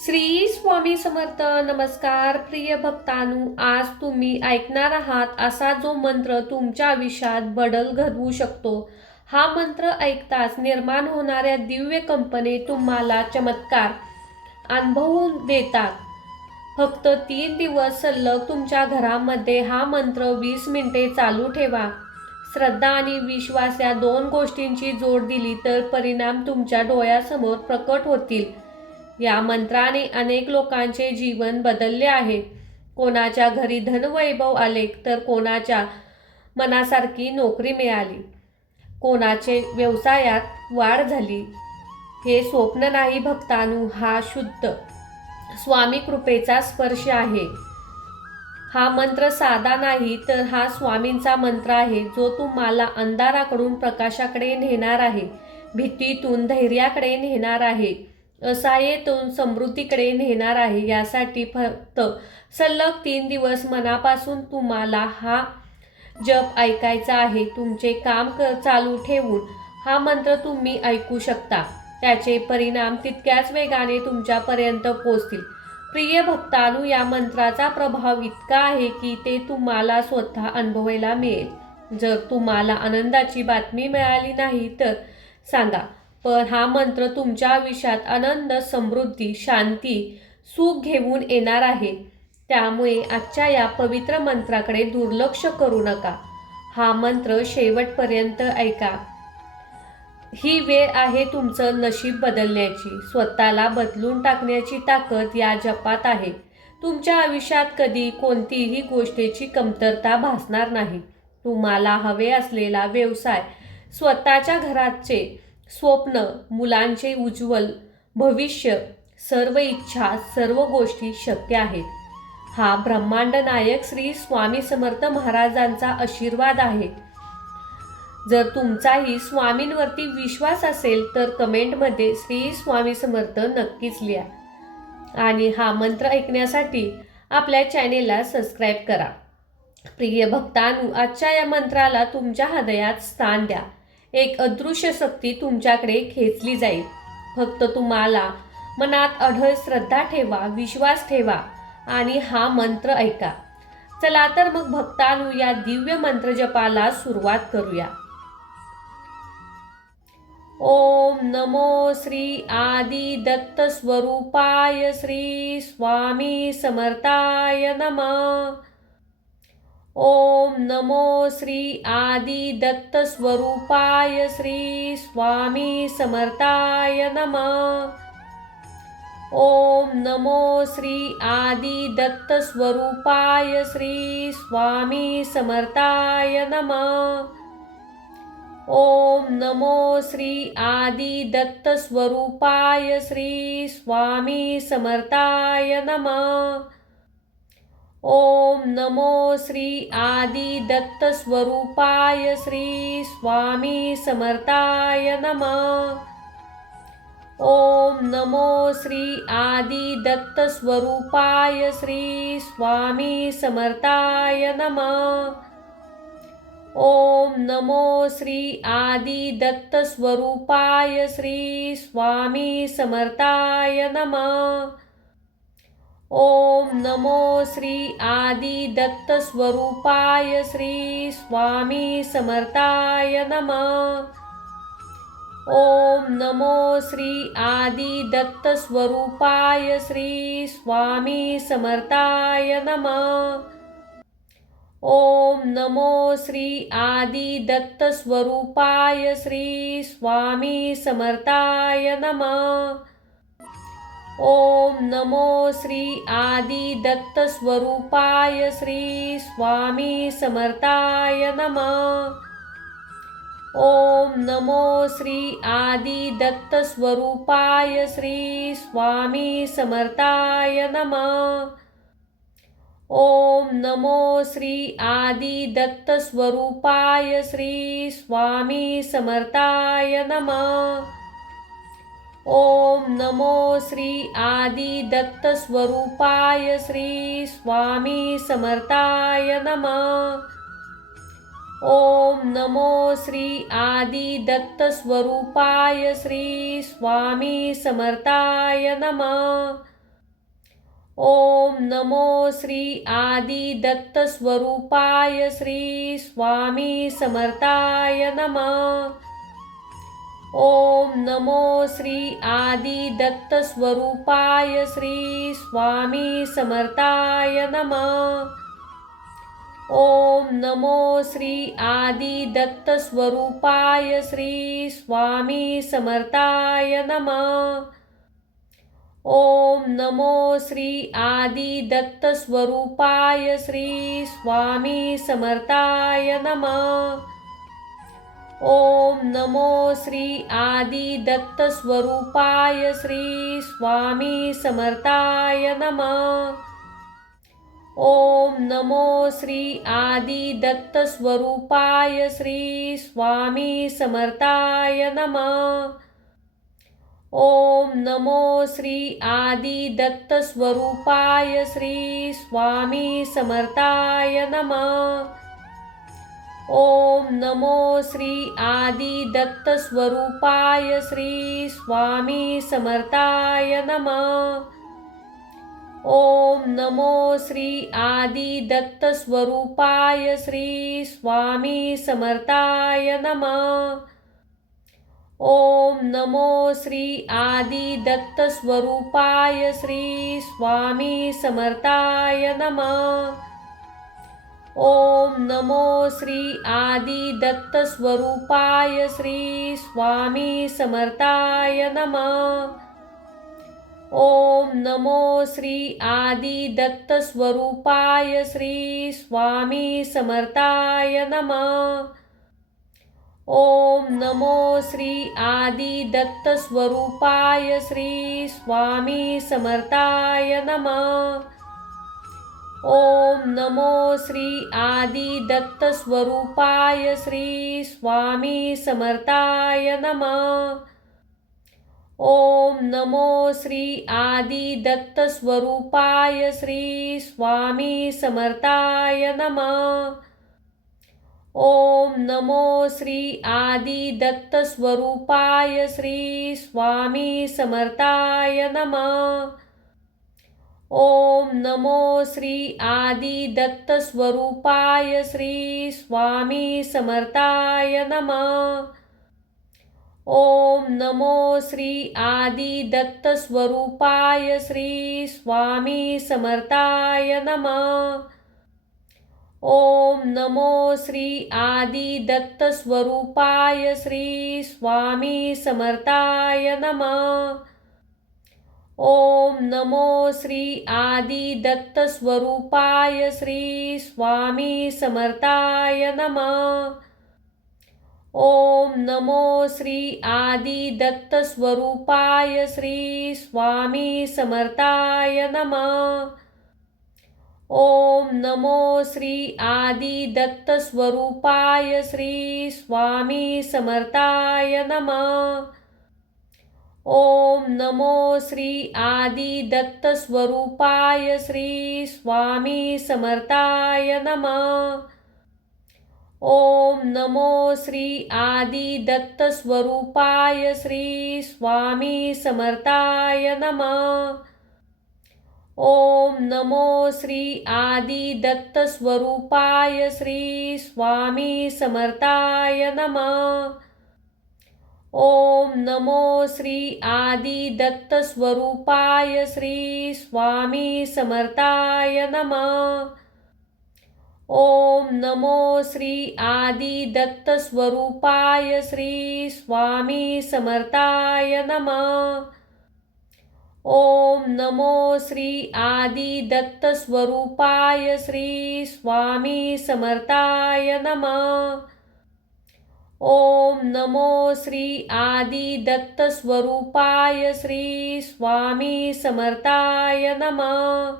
श्री स्वामी समर्थ. नमस्कार प्रिय भक्तांनो, आज तुम्ही ऐकणार आहात असा जो मंत्र तुमच्या आयुष्यात बदल घडवू शकतो. हा मंत्र ऐकताच निर्माण होणाऱ्या दिव्य कंपने तुम्हाला चमत्कार अनुभवून देतात. फक्त 3 दिवस सलग तुमच्या घरामध्ये हा मंत्र 20 मिनिटे चालू ठेवा. श्रद्धा आणि विश्वास या 2 गोष्टींची जोड दिली तर परिणाम तुमच्या डोळ्यासमोर प्रकट होतील. या मंत्राने अनेक लोकांचे जीवन बदलले आहे. कोणाच्या घरी धनवैभव आले तर कोणाच्या मनासारखी नोकरी मिळाली, कोणाचे व्यवसायात वाढ झाली. हे स्वप्न नाही भक्तांनो, हा शुद्ध स्वामी कृपेचा स्पर्श आहे. हा मंत्र साधा नाही तर हा स्वामींचा मंत्र आहे, जो तुम्हाला अंधाराकडून प्रकाशाकडे नेणार आहे, भीतीतून धैर्याकडे नेणार आहे, असहाय्यतेतून समृद्धीकडे नेणार आहे. यासाठी फक्त सलग 3 दिवस मनापासून तुम्हाला हा जप ऐकायचा आहे. तुमचे काम चालू ठेवून हा मंत्र तुम्ही ऐकू शकता. त्याचे परिणाम तितक्याच वेगाने तुमच्यापर्यंत पोहोचतील. प्रिय भक्तांनो, या मंत्राचा प्रभाव इतका आहे की ते तुम्हाला स्वतः अनुभवायला मिळेल. जर तुम्हाला आनंदाची बातमी मिळाली नाही तर सांगा, पण हा मंत्र तुमच्या आयुष्यात आनंद, समृद्धी, शांती, सुख घेऊन येणार आहे. त्यामुळे आजच्या या पवित्र मंत्राकडे दुर्लक्ष करू नका. हा मंत्र शेवटपर्यंत ऐका. ही वेळ आहे तुमचं नशीब बदलण्याची. स्वतःला बदलून टाकण्याची ताकद या जपात आहे. तुमच्या आयुष्यात कधी कोणतीही गोष्टीची कमतरता भासणार नाही. तुम्हाला हवे असलेला व्यवसाय, स्वतःच्या घराचे स्वप्न, मुलांचे उज्ज्वल भविष्य, सर्व इच्छा, सर्व गोष्टी शक्य आहेत. हा ब्रह्मांड नायक श्री स्वामी समर्थ महाराजांचा आशीर्वाद आहे. जर तुमचाही स्वामींवरती विश्वास असेल तर कमेंटमध्ये श्री स्वामी समर्थ नक्कीच लिहा. आणि हा मंत्र ऐकण्यासाठी आपल्या चॅनेलला सबस्क्राईब करा. प्रिय भक्तांनो, आजच्या या मंत्राला तुमच्या हृदयात स्थान द्या. एक अदृश्य शक्ती तुमच्याकडे खेचली जाईल. फक्त तुम्हाला मनात अढळ श्रद्धा ठेवा, विश्वास ठेवा आणि हा मंत्र ऐका. चला तर मग भक्तांनो, या दिव्य मंत्र जपाला सुरुवात करूया. ओम नमो श्री आदि दत्त स्वरूपाय श्री स्वामी समर्थाय नमः. ओम नमो श्री आदि दत्त स्वरूपाय श्री स्वामी समर्थाय नमः. ओम नमो श्री आदि दत्त स्वरूपाय श्री स्वामी समर्थाय नमः. ओम नमो श्री आदि दत्त स्वरूपाय श्री स्वामी समर्थाय नमः. ओम नमो श्री आदि दत्त स्वरूपाय श्री स्वामी समर्थाय नमः. ओम नमो श्री आदि दत्त स्वरूपाय श्री स्वामी समर्थाय नमः. ओम नमो श्री आदि दत्त स्वरूपाय श्री स्वामी समर्थाय नमः. ओम नमो श्री आदि दत्त स्वरूपाय श्री स्वामी समर्थाय नमः. ओम नमो श्री आदि दत्त स्वरूपाय श्री स्वामी समर्थाय नमः. ओम नमो श्री आदि दत्त स्वरूपाय श्री स्वामी समर्थाय नमः. ओम नमो श्री आदि दत्त स्वरूपाय श्री स्वामी समर्थाय नमः. ओम नमो श्री आदि दत्त स्वरूपाय श्री स्वामी समर्थाय नमः. ओम नमो श्री आदि दत्त स्वरूपाय श्री स्वामी समर्थाय नमः. ओम नमो श्री आदि दत्त स्वरूपाय श्री स्वामी समर्थाय नमः. ओम नमो श्री आदि दत्त स्वरूपाय श्री स्वामी समर्थाय नमः. ओम नमो श्री आदि दत्त स्वरूपाय श्री स्वामी समर्थाय नमः। ओम नमो श्री आदि दत्त स्वरूपाय श्री स्वामी समर्थाय नमः। ओम नमो श्री आदि दत्त स्वरूपाय श्री स्वामी समर्थाय नमः। ओम नमो श्री आदि दत्त स्वरूपाय श्री स्वामी समर्थाय नमः। ओम नमो श्री आदि दत्त स्वरूपाय श्री स्वामी समर्थाय नमः। ओम नमो श्री आदि दत्त स्वरूपाय श्री स्वामी समर्थाय नमः। ओम नमो श्री आदि दत्त स्वरूपाय श्री स्वामी समर्थाय नमः। ओम नमो श्री आदि दत्त स्वरूपाय श्री स्वामी समर्थाय नमः। ओम नमो श्री आदि दत्त स्वरूपाय श्री स्वामी समर्थाय नमः। ओम नमो श्री आदि दत्त स्वरूपाय श्री स्वामी समर्थाय नमः। ओम नमो श्री आदि दत्त स्वरूपाय श्री स्वामी समर्थाय नमः। ओम नमो श्री आदि दत्त स्वरूपाय श्री स्वामी समर्थाय नमः। ओम नमो श्री आदि दत्त स्वरूपाय श्री स्वामी समर्थाय नमः। ओम नमो श्री आदि दत्त स्वरूपाय श्री स्वामी समर्थाय नमः। ओम नमो श्री आदि दत्त स्वरूपाय श्री स्वामी समर्थाय नमः। ओम नमो श्री आदि दत्त स्वरूपाय श्री स्वामी समर्थाय नमः। ओम नमो श्री आदि दत्त स्वरूपाय श्री स्वामी समर्थाय नमः। ओम नमो श्री आदि दत्त स्वरूपाय श्री स्वामी समर्थाय नमः। ओम नमो श्री आदि दत्त स्वरूपाय श्री स्वामी समर्थाय नमः। ओम नमो श्री आदि दत्त स्वरूपाय श्री स्वामी समर्थाय नमः। ओम नमो श्री आदि दत्त स्वरूपाय श्री स्वामी समर्थाय नमः। ओम नमो श्री आदि दत्त स्वरूपाय श्री स्वामी समर्थाय नमः। ओम नमो श्री आदि दत्त स्वरूपाय श्री स्वामी समर्थाय नमः। ओम नमो श्री आदि दत्त स्वरूपाय श्री स्वामी समर्थाय नमः। ओम नमो श्री आदि दत्त स्वरूपाय श्री स्वामी समर्थाय नमः। ओम नमो श्री आदि दत्त स्वरूपाय श्री स्वामी समर्थाय नमः। ओम नमो श्री आदि दत्त स्वरूपाय श्री स्वामी समर्थाय नमः। ओम नमो श्री आदि दत्त स्वरूपाय श्री स्वामी समर्थाय नमः। ओम नमो श्री आदि दत्त स्वरूपाय श्री स्वामी समर्थाय नमः।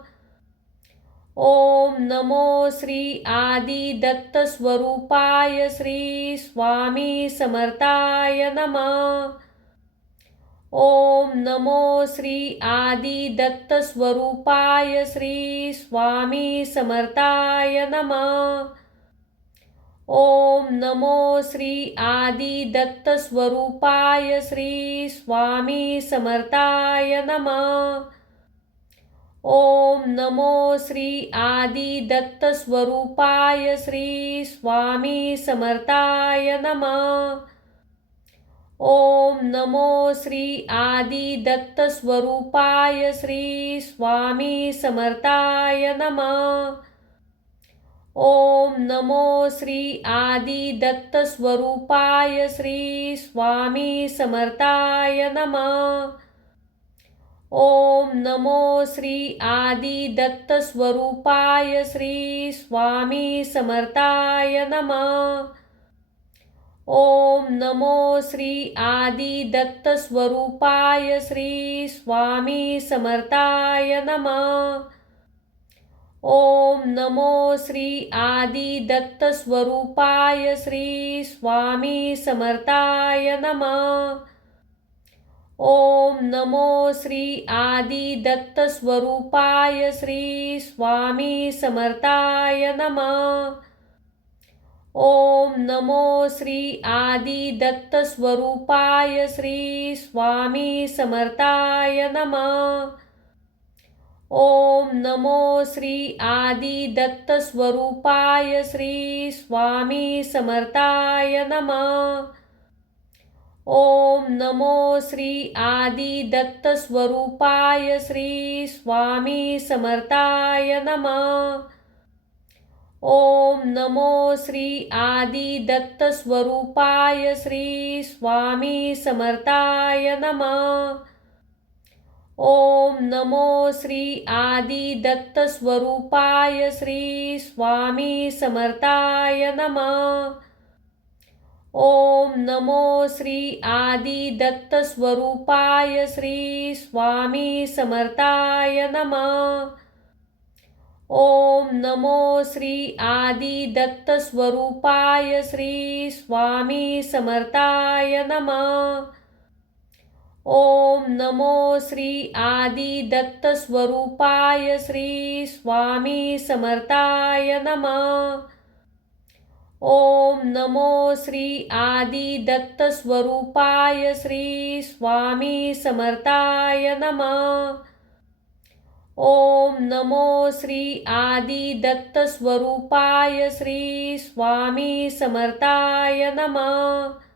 ओम नमो श्री आदि दत्त स्वरूपाय श्री स्वामी समर्थाय नमः। ओम नमो श्री आदि दत्त स्वरूपाय श्री स्वामी समर्थाय नमः। ओम नमो श्री आदि दत्त स्वरूपाय श्री स्वामी समर्थाय नमः। ओम नमो श्री आदि दत्त स्वरूपाय श्री स्वामी समर्थाय नमः। ओम नमो श्री आदि दत्त स्वरूपाय श्री स्वामी समर्थाय नमः। ओम नमो श्री आदि दत्त स्वरूपाय श्री स्वामी समर्थाय नमः। ओम नमो श्री आदि दत्त स्वरूपाय श्री स्वामी समर्थाय नमः। ओम नमो श्री आदि दत्त स्वरूपाय श्री स्वामी समर्थाय नमः। ओम नमो श्री आदि दत्त स्वरूपाय श्री स्वामी समर्थाय नमः। ओम नमो श्री आदि दत्त स्वरूपाय श्री स्वामी समर्थाय नमः। ओम नमो श्री आदि दत्त स्वरूपाय श्री स्वामी समर्थाय नमः। ओम नमो श्री आदि दत्त स्वरूपाय श्री स्वामी समर्थाय नमः। ओम नमो श्री आदि दत्त स्वरूपाय श्री स्वामी समर्थाय नमः। ओम नमो श्री आदि दत्त स्वरूपाय श्री स्वामी समर्थाय नमः। ओम नमो श्री आदि दत्त स्वरूपाय श्री स्वामी समर्थाय नमः। ओम नमो श्री आदि दत्त स्वरूपाय श्री स्वामी समर्थाय नमः। ओम नमो श्री आदि दत्त स्वरूपाय श्री स्वामी समर्थाय नमः। ओम नमो श्री आदि दत्त स्वरूपाय श्री स्वामी समर्थाय नमः। ओम नमो श्री आदि दत्त स्वरूपाय श्री स्वामी समर्थाय नमः। ओम नमो श्री आदि दत्त स्वरूपाय श्री स्वामी समर्थाय नमः।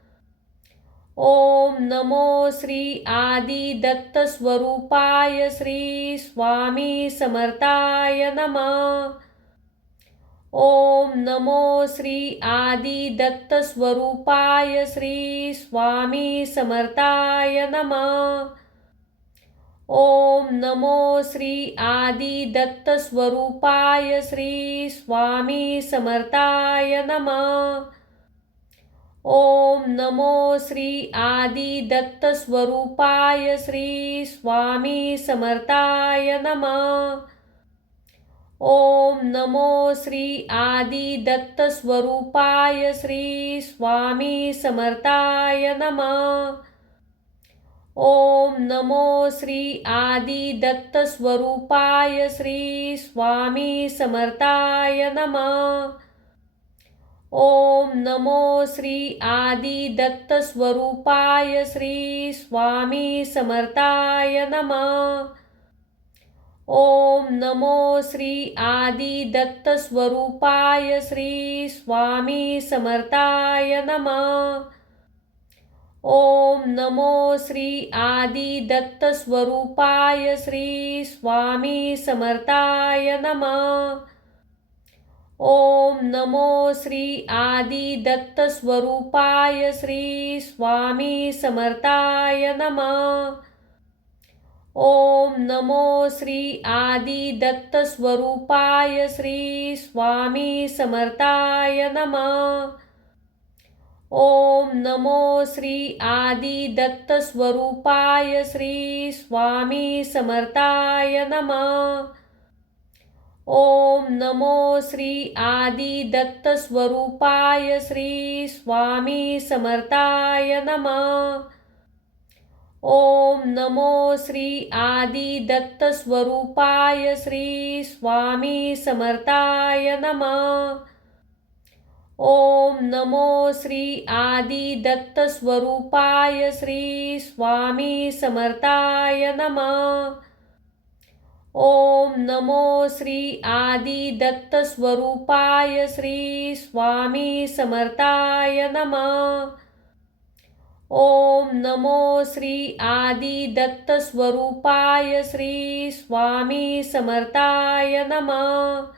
ओम नमो श्री आदि दत्त स्वरूपाय श्री स्वामी समर्थाय नमः। ओम नमो श्री आदि दत्त स्वरूपाय श्री स्वामी समर्थाय नमः। ओम नमो श्री आदि दत्त स्वरूपाय श्री स्वामी समर्थाय नमः। ओम नमो श्री आदि दत्त स्वरूपाय श्री स्वामी समर्थाय नमः। ओम नमो श्री आदि दत्त स्वरूपाय श्री स्वामी समर्थाय नमः। ओम नमो श्री आदि दत्त स्वरूपाय श्री स्वामी समर्थाय नमः। ओम नमो श्री आदि दत्त स्वरूपाय श्री स्वामी समर्थाय नमः। ओम नमो श्री आदि दत्त स्वरूपाय श्री स्वामी समर्थाय नमः। ओम नमो श्री आदि दत्त स्वरूपाय श्री स्वामी समर्थाय नमः। ओम नमो श्री आदि दत्त स्वरूपाय श्री स्वामी समर्थाय नमः। ओम नमो श्री आदि दत्त स्वरूपाय श्री स्वामी समर्थाय नमः। ओम नमो श्री आदि दत्त स्वरूपाय श्री स्वामी समर्थाय नमः। ओम नमो श्री आदि दत्त स्वरूपाय श्री स्वामी समर्थाय नमः। ओम नमो श्री आदि दत्त स्वरूपाय श्री स्वामी समर्थाय नमः। ओम नमो श्री आदि दत्त स्वरूपाय श्री स्वामी समर्थाय नमः। ओम नमो श्री आदि दत्त स्वरूपाय श्री स्वामी समर्थाय नमः। ओम नमो श्री आदि दत्त स्वरूपाय श्री स्वामी समर्थाय नमः।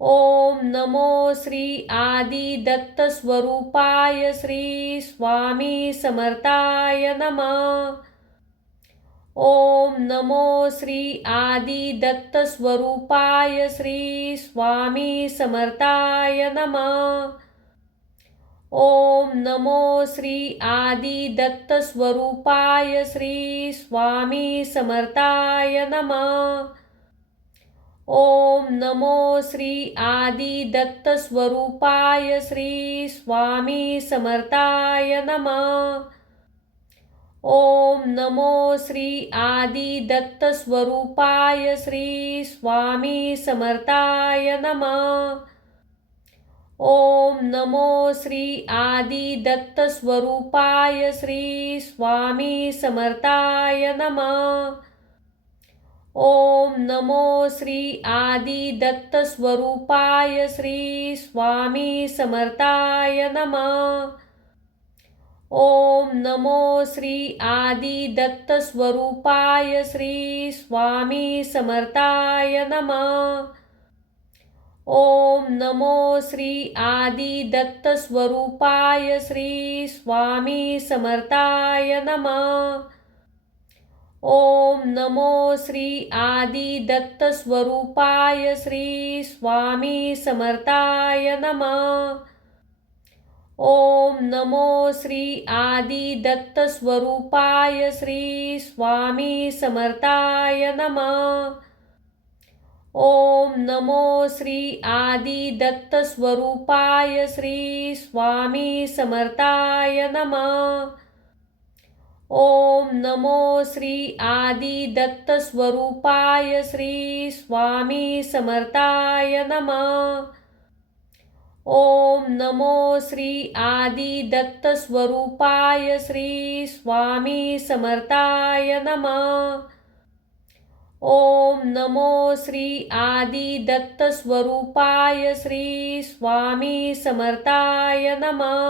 ओम नमो श्री आदि दत्त स्वरूपाय श्री स्वामी समर्थाय नमः। ओम नमो श्री आदि दत्त स्वरूपाय श्री स्वामी समर्थाय नमः। ओम नमो श्री आदि दत्त स्वरूपाय श्री स्वामी समर्थाय नमः। ओम नमो श्री आदि दत्त स्वरूपाय श्री स्वामी समर्थाय नमः। ओम नमो श्री आदि दत्त स्वरूपाय श्री स्वामी समर्थाय नमः। ओम नमो श्री आदि दत्त स्वरूपाय श्री स्वामी समर्थाय नमः। ओम नमो श्री आदि दत्त स्वरूपाय श्री स्वामी समर्थाय नमः। ओम नमो श्री आदि दत्त स्वरूपाय श्री स्वामी समर्थाय नमः। ओम नमो श्री आदि दत्त स्वरूपाय श्री स्वामी समर्थाय नमः। ओम नमो श्री आदि दत्त स्वरूपाय श्री स्वामी समर्थाय नमः। ओम नमो श्री आदि दत्त स्वरूपाय श्री स्वामी समर्थाय नमः। ओम नमो श्री आदि दत्त स्वरूपाय श्री स्वामी समर्थाय नमः। ओम नमो श्री आदि दत्त स्वरूपाय श्री स्वामी समर्थाय नमः। ओम नमो श्री आदि दत्त स्वरूपाय श्री स्वामी समर्थाय नमः। ओम नमो श्री आदि दत्त स्वरूपाय श्री स्वामी समर्थाय नमः।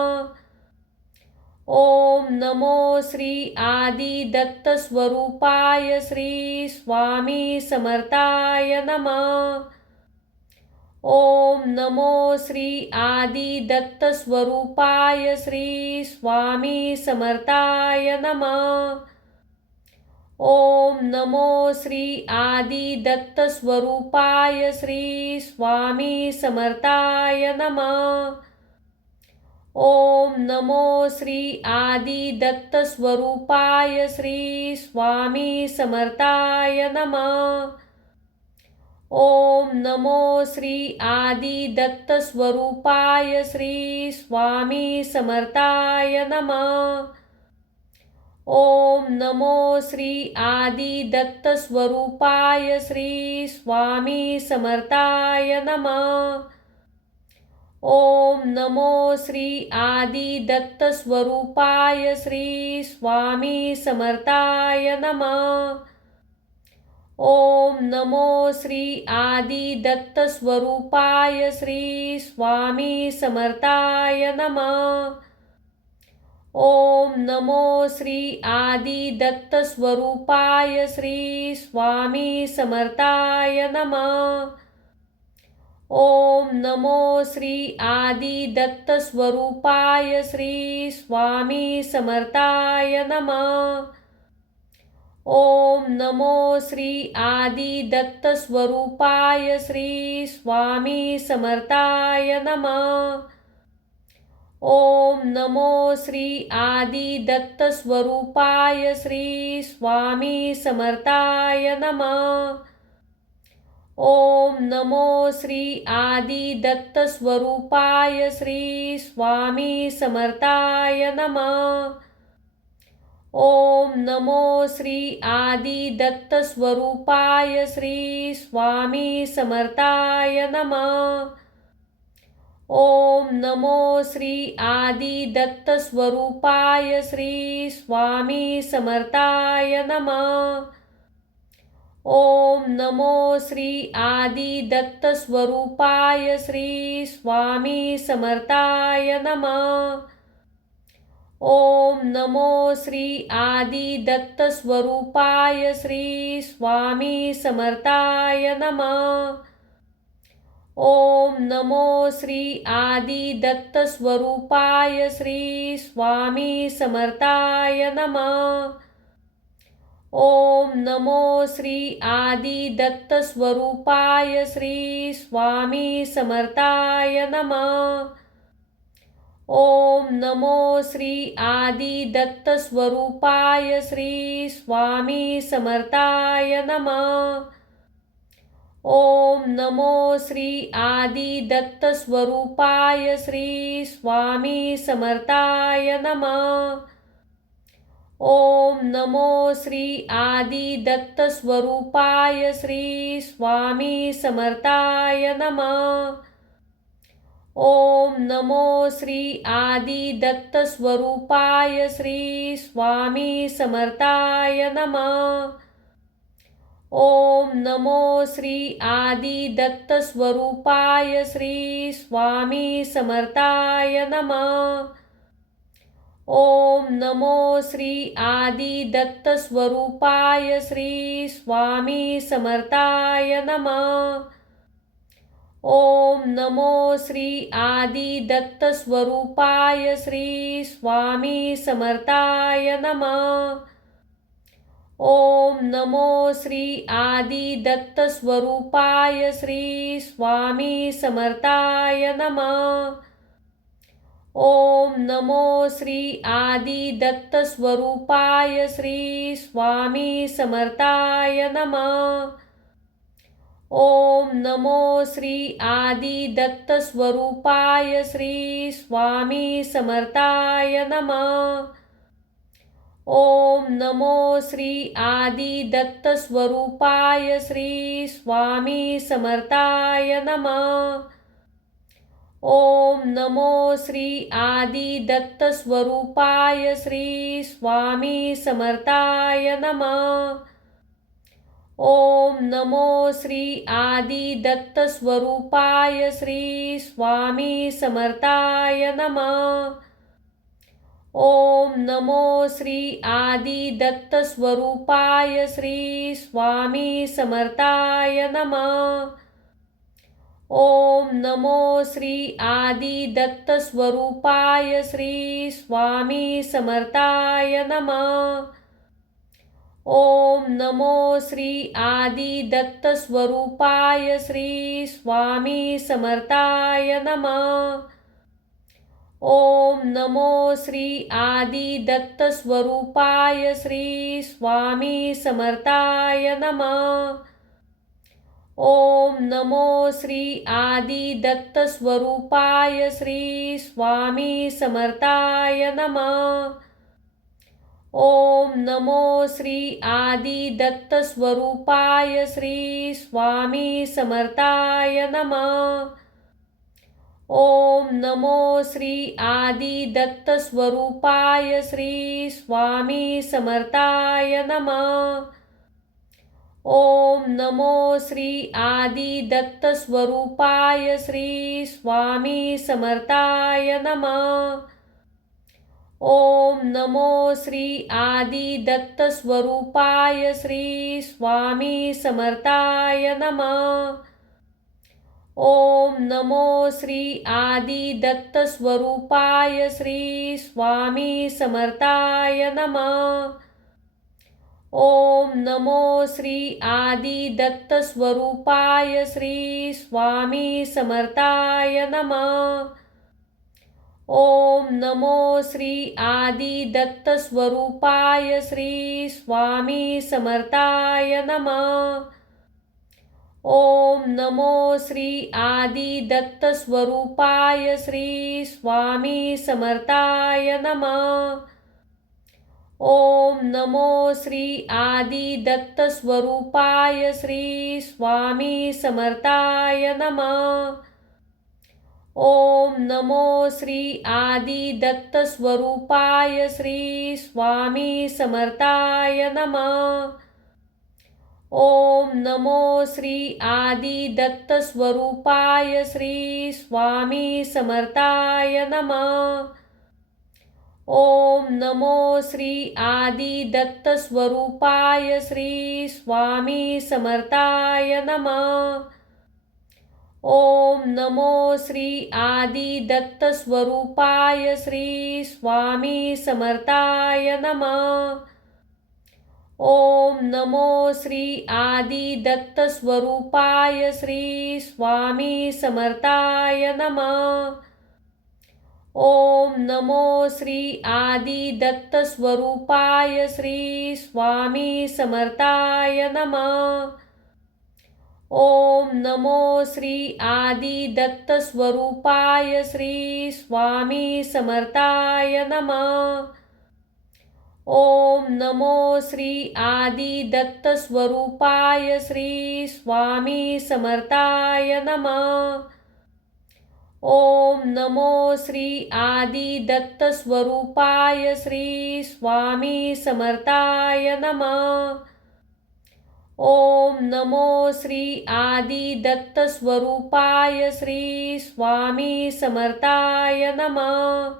ओम नमो श्री आदि दत्त स्वरूपाय श्री स्वामी समर्थाय नमः। ओम नमो श्री आदि दत्त स्वरूपाय श्री स्वामी समर्थाय नमः। ओम नमो श्री आदि दत्त स्वरूपाय श्री स्वामी समर्थाय नमः। ओम नमो श्री आदि दत्त स्वरूपाय श्री स्वामी समर्थाय नमः। ओम नमो श्री आदि दत्त स्वरूपाय श्री स्वामी समर्थाय नमः। ओम नमो श्री आदि दत्त स्वरूपाय श्री स्वामी समर्थाय नमः। ओम नमो श्री आदि दत्त स्वरूपाय श्री स्वामी समर्थाय नमः। ओम नमो श्री आदि दत्त स्वरूपाय श्री स्वामी समर्थाय नमः। ओम नमो श्री आदि दत्त स्वरूपाय श्री स्वामी समर्थाय नमः। ओम नमो श्री आदि दत्त स्वरूपाय श्री स्वामी समर्थाय नमः। ओम नमो श्री आदि दत्त स्वरूपाय श्री स्वामी समर्थाय नमः। ओम नमो श्री आदि दत्त स्वरूपाय श्री स्वामी समर्थाय नमः। ओम नमो श्री आदि दत्त स्वरूपाय श्री स्वामी समर्थाय नमः। ओम नमो श्री आदि दत्त स्वरूपाय श्री स्वामी समर्थाय नमः। ओम नमो श्री आदि दत्त स्वरूपाय श्री स्वामी समर्थाय नमः। ओम नमो श्री आदि दत्त स्वरूपाय श्री स्वामी समर्थाय नमः। ओम नमो श्री आदि दत्त स्वरूपाय श्री स्वामी समर्थाय नमः। ओम नमो श्री आदि दत्त स्वरूपाय श्री स्वामी समर्थाय नमः। ओम नमो श्री आदि दत्त स्वरूपाय श्री स्वामी समर्थाय नमः। ओम नमो श्री आदि दत्त स्वरूपाय श्री स्वामी समर्थाय नमः। ओम नमो श्री आदि दत्त स्वरूपाय श्री स्वामी समर्थाय नमः। ओम नमो श्री आदि दत्त स्वरूपाय श्री स्वामी समर्थाय नमः। ओम नमो श्री आदि दत्त स्वरूपाय श्री स्वामी समर्थाय नमः। ओम नमो श्री आदि दत्त स्वरूपाय श्री स्वामी समर्थाय नमः। ओम नमो श्री आदि दत्त स्वरूपाय श्री स्वामी समर्थाय नमः। ओम नमो श्री आदि दत्त स्वरूपाय श्री स्वामी समर्थाय नमः। ओम नमो श्री आदि दत्त स्वरूपाय श्री स्वामी समर्थाय नमः। ओम नमो श्री आदि दत्त स्वरूपाय श्री स्वामी समर्थाय नमः। ओम नमो श्री आदि दत्त स्वरूपाय श्री स्वामी समर्थाय नमः। ओम नमो श्री आदि दत्त स्वरूपाय श्री स्वामी समर्थाय नमः। ओम नमो श्री आदि दत्त स्वरूपाय श्री स्वामी समर्थाय नमः। ओम नमो श्री आदि दत्त स्वरूपाय श्री स्वामी समर्थाय नमः। ओम नमो श्री आदि दत्त स्वरूपाय श्री स्वामी समर्थाय नमः। ओम नमो श्री आदि दत्त स्वरूपाय श्री स्वामी समर्थाय नमः। ओम नमो श्री आदि दत्त स्वरूपाय श्री स्वामी समर्थाय नमः। ओम नमो श्री आदि दत्त स्वरूपाय श्री स्वामी समर्थाय नमः। ओम नमो श्री आदि दत्त स्वरूपाय श्री स्वामी समर्थाय नमः। ओम नमो श्री आदि दत्त स्वरूपाय श्री स्वामी समर्थाय नमः। ओम नमो श्री आदि दत्त स्वरूपाय श्री स्वामी समर्थाय नमः। ओम नमो श्री आदि दत्त स्वरूपाय श्री स्वामी समर्थाय नमः। ओम नमो श्री आदि दत्त स्वरूपाय श्री स्वामी समर्थाय नमः। ओम नमो श्री आदि दत्त स्वरूपाय श्री स्वामी समर्थाय नमः। ओम नमो श्री आदि दत्त स्वरूपाय श्री स्वामी समर्थाय नमः। ओम नमो श्री आदि दत्त स्वरूपाय श्री स्वामी समर्थाय नमः। ओम नमो श्री आदि दत्त स्वरूपाय श्री स्वामी समर्थाय नमः। ओम नमो श्री आदि दत्त स्वरूपाय श्री स्वामी समर्थाय नमः। ओम नमो श्री आदि दत्त स्वरूपाय श्री स्वामी समर्थाय नमः। ओम नमो श्री आदि दत्त स्वरूपाय श्री स्वामी समर्थाय नमः। ओम नमो श्री आदि दत्त स्वरूपाय श्री स्वामी समर्थाय नमः। ओम नमो श्री आदि दत्त स्वरूपाय श्री स्वामी समर्थाय नमः। ओम नमो श्री आदि दत्त स्वरूपाय श्री स्वामी समर्थाय नमः। ओम नमो श्री आदि दत्त स्वरूपाय श्री स्वामी समर्थाय नमः। ओम नमो श्री आदि दत्त स्वरूपाय श्री स्वामी समर्थाय नमः। ओम नमो श्री आदि दत्त स्वरूपाय श्री स्वामी समर्थाय नमः। ओम नमो श्री आदि दत्त स्वरूपाय श्री स्वामी समर्थाय नमः। ओम नमो श्री आदि दत्त स्वरूपाय श्री स्वामी समर्थाय नमः।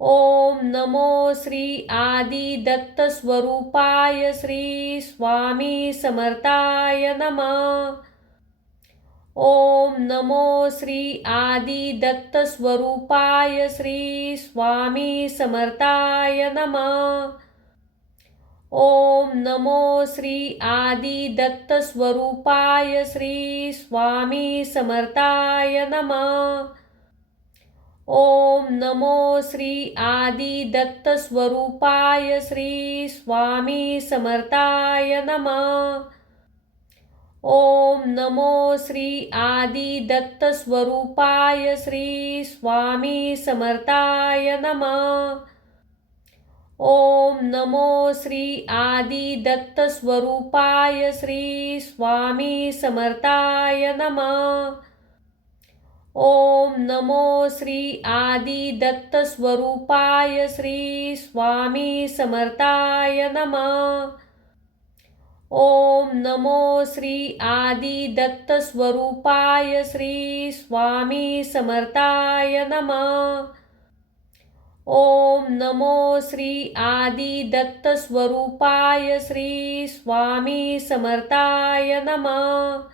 ओम नमो श्री आदि दत्त स्वरूपाय श्री स्वामी समर्थाय नमः। ओम नमो श्री आदि दत्त स्वरूपाय श्री स्वामी समर्थाय नमः। ओम नमो श्री आदि दत्त स्वरूपाय श्री स्वामी समर्थाय नमः। ओम नमो श्री आदि दत्त स्वरूपाय श्री स्वामी समर्थाय नमः। ओम नमो श्री आदि दत्त स्वरूपाय श्री स्वामी समर्थाय नमः। ओम नमो श्री आदि दत्त स्वरूपाय श्री स्वामी समर्थाय नमः। ओम नमो श्री आदि दत्त स्वरूपाय श्री स्वामी समर्थाय नमः। ओम नमो श्री आदि दत्त स्वरूपाय श्री स्वामी समर्थाय नमः। ओम नमो श्री आदि दत्त स्वरूपाय श्री स्वामी समर्थाय नमः।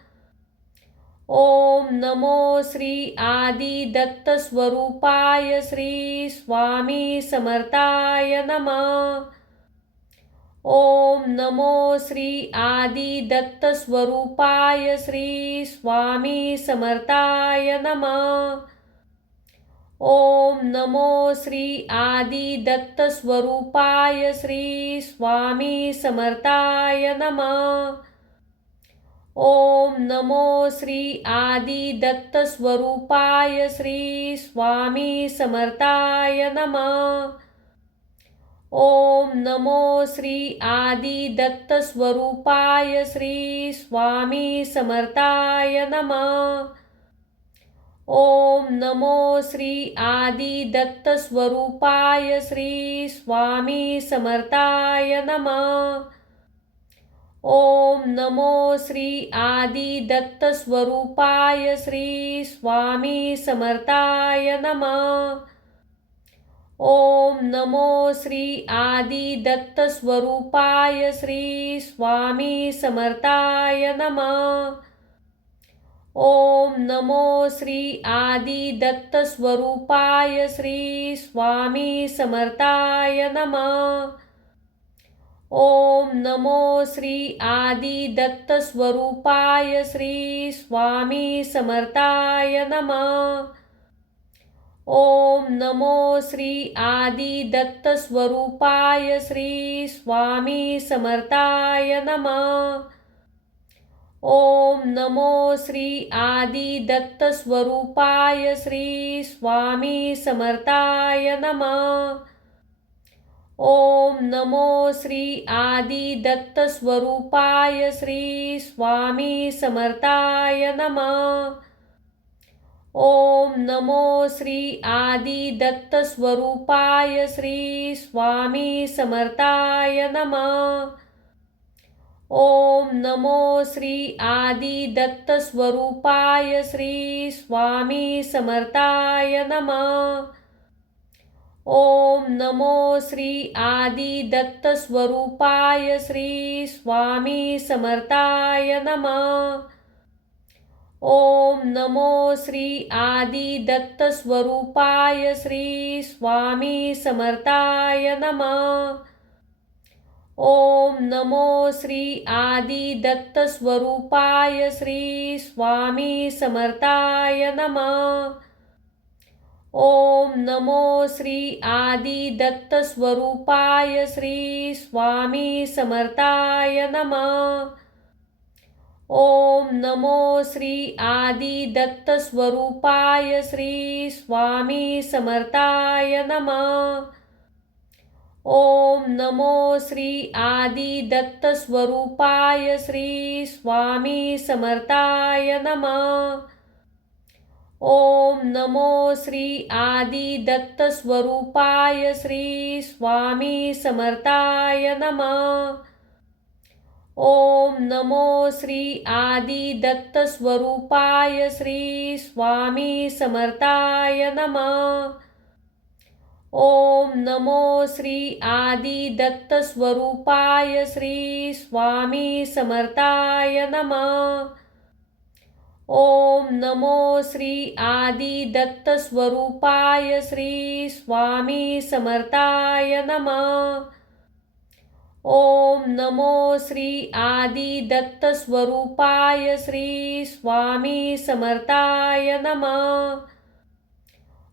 ओम नमो श्री आदि दत्त स्वरूपाय श्री स्वामी समर्थाय नमः। ओम नमो श्री आदि दत्त स्वरूपाय श्री स्वामी समर्थाय नमः। ओम नमो श्री आदि दत्त स्वरूपाय श्री स्वामी समर्थाय नमः। ओम नमो श्री आदि दत्त स्वरूपाय श्री स्वामी समर्थाय नमः। ओम नमो श्री आदि दत्त स्वरूपाय श्री स्वामी समर्थाय नमः। ओम नमो श्री आदि दत्त स्वरूपाय श्री स्वामी समर्थाय नमः। ओम नमो श्री आदि दत्त स्वरूपाय श्री स्वामी समर्थाय नमः। ओम नमो श्री आदि दत्त स्वरूपाय श्री स्वामी समर्थाय नमः। ओम नमो श्री आदि दत्त स्वरूपाय श्री स्वामी समर्थाय नमः। ओम नमो श्री आदि दत्त स्वरूपाय श्री स्वामी समर्थाय नमः। ओम नमो श्री आदि दत्त स्वरूपाय श्री स्वामी समर्थाय नमः। ओम नमो श्री आदि दत्त स्वरूपाय श्री स्वामी समर्थाय नमः। ओम नमो श्री आदि दत्त स्वरूपाय श्री स्वामी समर्थाय नमः। ओम नमो श्री आदि दत्त स्वरूपाय श्री स्वामी समर्थाय नमः। ओम नमो श्री आदि दत्त स्वरूपाय श्री स्वामी समर्थाय नमः। ओम नमो श्री आदि दत्त स्वरूपाय श्री स्वामी समर्थाय नमः। ओम नमो श्री आदि दत्त स्वरूपाय श्री स्वामी समर्थाय नमः। ओम नमो श्री आदि दत्त स्वरूपाय श्री स्वामी समर्थाय नमः। ओम नमो श्री आदि दत्त स्वरूपाय श्री स्वामी समर्थाय नमः। ओम नमो श्री आदि दत्त स्वरूपाय श्री स्वामी समर्थाय नमः। ओम नमो श्री आदि दत्त स्वरूपाय श्री स्वामी समर्थाय नमः। ओम नमो श्री आदि दत्त स्वरूपाय श्री स्वामी समर्थाय नमः। ओम नमो श्री आदि दत्त स्वरूपाय श्री स्वामी समर्थाय नमः। ओम नमो श्री आदि दत्त स्वरूपाय श्री स्वामी समर्थाय नमः। ओम नमो श्री आदि दत्त स्वरूपाय श्री स्वामी समर्थाय नमः। ओम नमो श्री आदि दत्त स्वरूपाय श्री स्वामी समर्थाय नमः।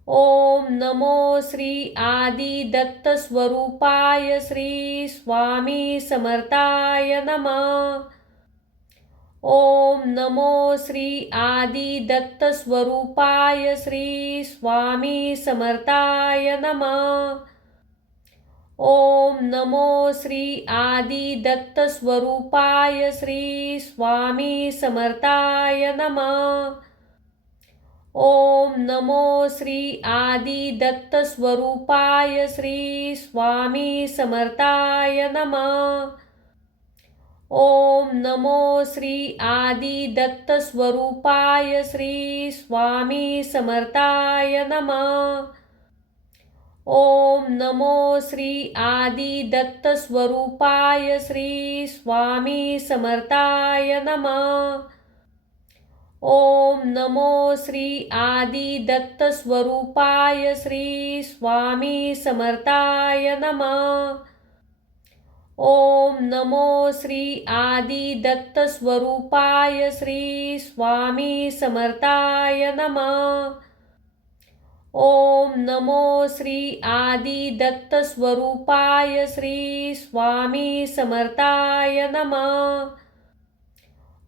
ओम नमो श्री आदि दत्त स्वरूपाय श्री स्वामी समर्थाय नमः। ओम नमो श्री आदि दत्त स्वरूपाय श्री स्वामी समर्थाय नमः। ओम नमो श्री आदि दत्त स्वरूपाय श्री स्वामी समर्थाय नमः। ओम नमो श्री आदि दत्त स्वरूपाय श्री स्वामी समर्थाय नमः। ओम नमो श्री आदि दत्त स्वरूपाय श्री स्वामी समर्थाय नमः। ओम नमो श्री आदि दत्त स्वरूपाय श्री स्वामी समर्थाय नमः। ओम नमो श्री आदि दत्त स्वरूपाय श्री स्वामी समर्थाय नमः। ओम नमो श्री आदि दत्त स्वरूपाय श्री स्वामी समर्थाय नमः। ओम नमो श्री आदि दत्त स्वरूपाय श्री स्वामी समर्थाय नमः।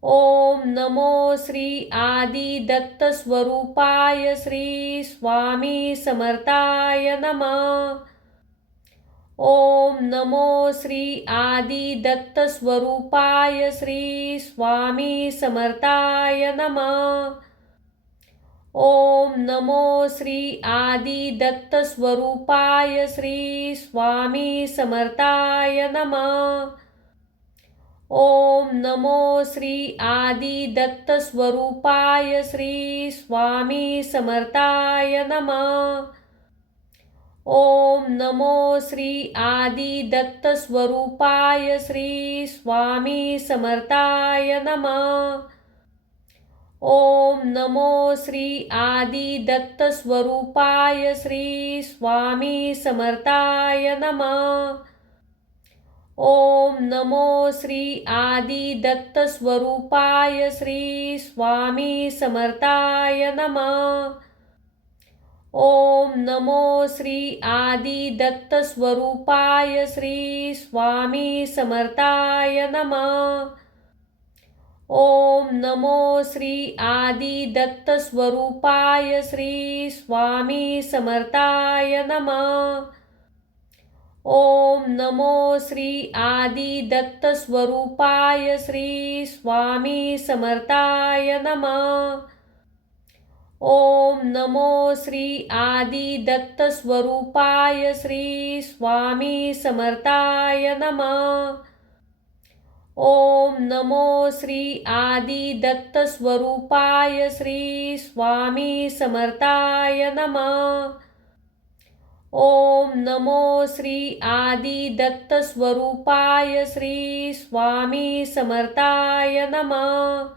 ओम नमो श्री आदि दत्त स्वरूपाय श्री स्वामी समर्थाय नमः। ओम नमो श्री आदि दत्त स्वरूपाय श्री स्वामी समर्थाय नमः। ओम नमो श्री आदि दत्त स्वरूपाय श्री स्वामी समर्थाय नमः। ओम नमो श्री आदि दत्त स्वरूपाय श्री स्वामी समर्थाय नमः। ओम नमो श्री आदि दत्त स्वरूपाय श्री स्वामी समर्थाय नमः। ओम नमो श्री आदि दत्त स्वरूपाय श्री स्वामी समर्थाय नमः। ओम नमो श्री आदि दत्त स्वरूपाय श्री स्वामी समर्थाय नमः। ओम नमो श्री आदि दत्त स्वरूपाय श्री स्वामी समर्थाय नमः। ओम नमो श्री आदि दत्त स्वरूपाय श्री स्वामी समर्थाय नमः। ओम नमो श्री आदि दत्त स्वरूपाय श्री स्वामी समर्थाय नमः। ओम नमो श्री आदि दत्त स्वरूपाय श्री स्वामी समर्थाय नमः। ओम नमो श्री आदि दत्त स्वरूपाय श्री स्वामी समर्थाय नमः। ओम नमो श्री आदि दत्त स्वरूपाय श्री स्वामी समर्थाय नमः।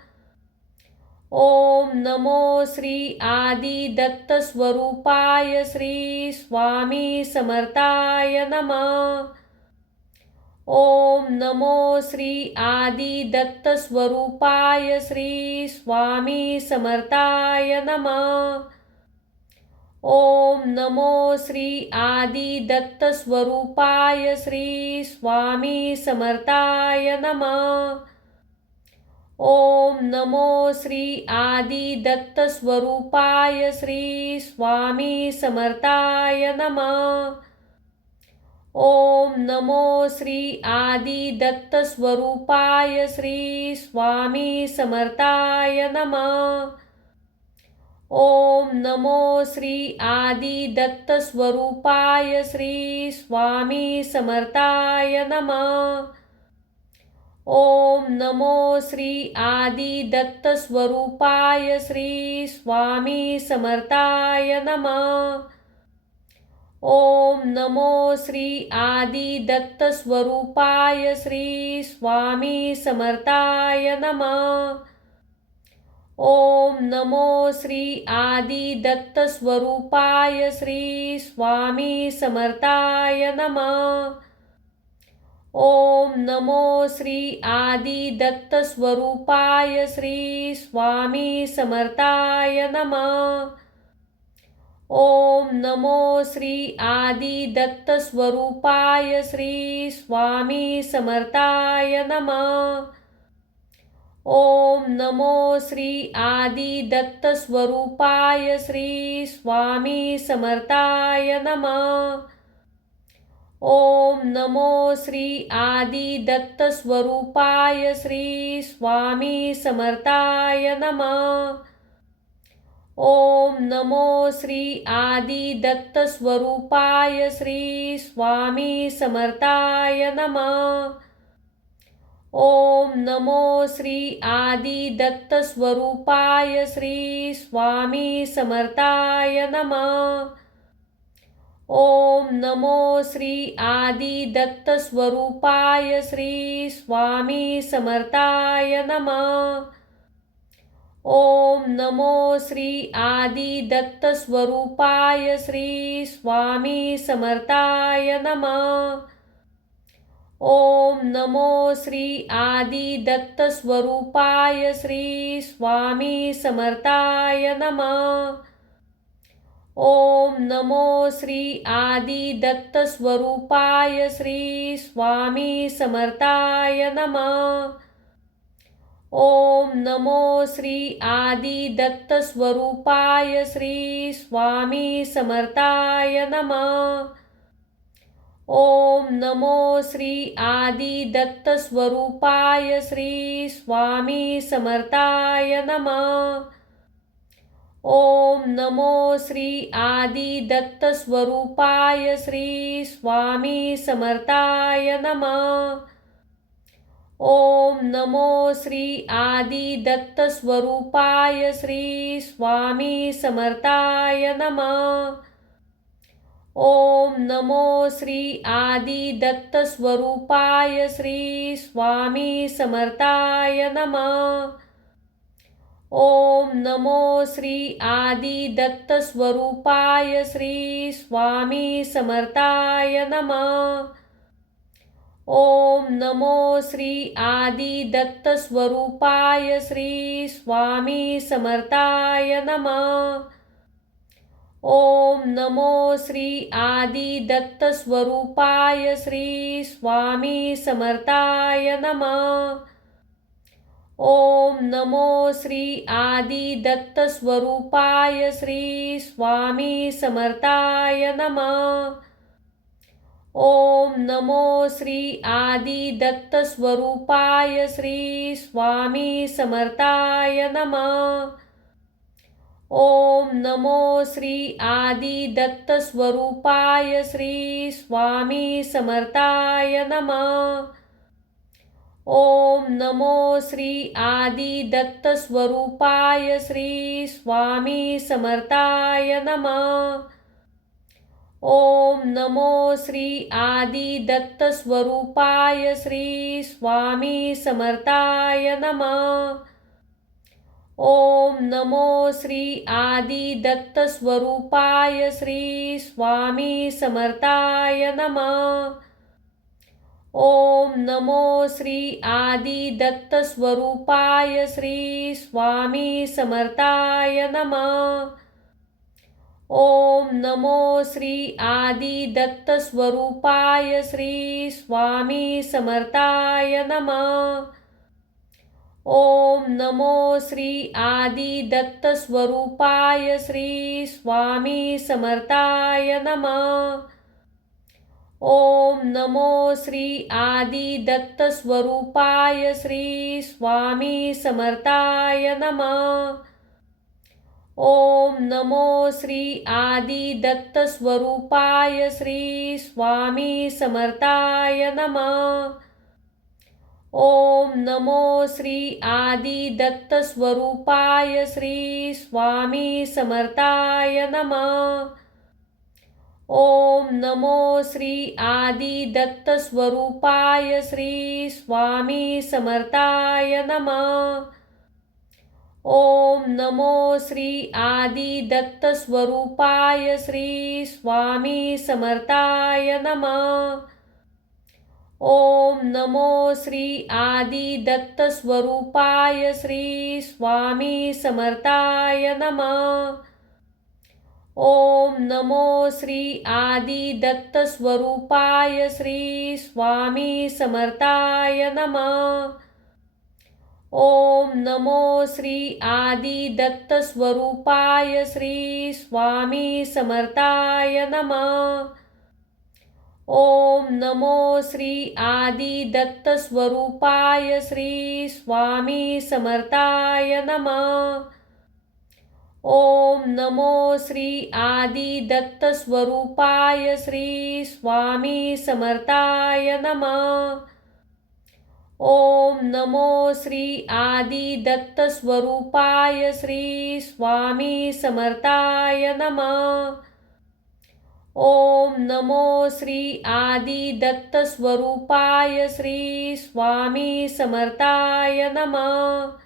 ओम नमो श्री आदि दत्त स्वरूपाय श्री स्वामी समर्थाय नमः। ओम नमो श्री आदि दत्त स्वरूपाय श्री स्वामी समर्थाय नमः। ओम नमो श्री आदि दत्त स्वरूपाय श्री स्वामी समर्थाय नमः। ओम नमो श्री आदि दत्त स्वरूपाय श्री स्वामी समर्थाय नमः। ओम नमो श्री आदि दत्त स्वरूपाय श्री स्वामी समर्थाय नमः। ओम नमो श्री आदि दत्त स्वरूपाय श्री स्वामी समर्थाय नमः। ओम नमो श्री आदि दत्त स्वरूपाय श्री स्वामी समर्थाय नमः। ओम नमो श्री आदि दत्त स्वरूपाय श्री स्वामी समर्थाय नमः। ओम नमो श्री आदि दत्त स्वरूपाय श्री स्वामी समर्थाय नमः। ओम नमो श्री आदि दत्त स्वरूपाय श्री स्वामी समर्थाय नमः। ओम नमो श्री आदि दत्त स्वरूपाय श्री स्वामी समर्थाय नमः। ओम नमो श्री आदि दत्त स्वरूपाय श्री स्वामी समर्थाय नमः। ओम नमो श्री आदि दत्त स्वरूपाय श्री स्वामी समर्थाय नमः। ओम नमो श्री आदि दत्त स्वरूपाय श्री स्वामी समर्थाय नमः। ओम नमो श्री आदि दत्त स्वरूपाय श्री स्वामी समर्थाय नमः। ओम नमो श्री आदि दत्त स्वरूपाय श्री स्वामी समर्थाय नमः। ओम नमो श्री आदि दत्त स्वरूपाय श्री स्वामी समर्थाय नमः। ओम नमो श्री आदि दत्त स्वरूपाय श्री स्वामी समर्थाय नमः। ओम नमो श्री आदि दत्त स्वरूपाय श्री स्वामी समर्थाय नमः। ओम नमो श्री आदि दत्त स्वरूपाय श्री स्वामी समर्थाय नमः। ओम नमो श्री आदि दत्त स्वरूपाय श्री स्वामी समर्थाय नमः। ओम नमो श्री आदि दत्त स्वरूपाय श्री स्वामी समर्थाय नमः। ओम नमो श्री आदि दत्त स्वरूपाय श्री स्वामी समर्थाय नमः। ओम नमो श्री आदि दत्त स्वरूपाय श्री स्वामी समर्थाय नमः। ओम नमो श्री आदि दत्त स्वरूपाय श्री स्वामी समर्थाय नमः। ओम नमो श्री आदि दत्त स्वरूपाय श्री स्वामी समर्थाय नमः। ओम नमो श्री आदि दत्त स्वरूपाय श्री स्वामी समर्थाय नमः। ओम नमो श्री आदि दत्त स्वरूपाय श्री स्वामी समर्थाय नमः। ओम नमो श्री आदि दत्त स्वरूपाय श्री स्वामी समर्थाय नमः। ओम नमो श्री आदि दत्त स्वरूपाय श्री स्वामी समर्थाय नमः। ओम नमो श्री आदि दत्त स्वरूपाय श्री स्वामी समर्थाय नमः। ओम नमो श्री आदि दत्त स्वरूपाय श्री स्वामी समर्थाय नमः। ओम नमो श्री आदि दत्त स्वरूपाय श्री स्वामी समर्थाय नमः। ओम नमो श्री आदि दत्त स्वरूपाय श्री स्वामी समर्थाय नमः। ओम नमो श्री आदि दत्त स्वरूपाय श्री स्वामी समर्थाय नमः। ओम नमो श्री आदि दत्त स्वरूपाय श्री स्वामी समर्थाय नमः। ओम नमो श्री आदि दत्त स्वरूपाय श्री स्वामी समर्थाय नमः। ओम नमो श्री आदि दत्त स्वरूपाय श्री स्वामी समर्थाय नमः। ओम नमो श्री आदि दत्त स्वरूपाय श्री स्वामी समर्थाय नमः। ओम नमो श्री आदि दत्त स्वरूपाय श्री स्वामी समर्थाय नमः। ओम नमो श्री आदि दत्त स्वरूपाय श्री स्वामी समर्थाय नमः। ओम नमो श्री आदि दत्त स्वरूपाय श्री स्वामी समर्थाय नमः। ओम नमो श्री आदि दत्त स्वरूपाय श्री स्वामी समर्थाय नमः। ओम नमो श्री आदि दत्त स्वरूपाय श्री स्वामी समर्थाय नमः। ओम नमो श्री आदि दत्त स्वरूपाय श्री स्वामी समर्थाय नमः। ओम नमो श्री आदि दत्त स्वरूपाय श्री स्वामी समर्थाय नमः। ओम नमो श्री आदि दत्त स्वरूपाय श्री स्वामी समर्थाय नमः। ओम नमो श्री आदि दत्त स्वरूपाय श्री स्वामी समर्थाय नमः।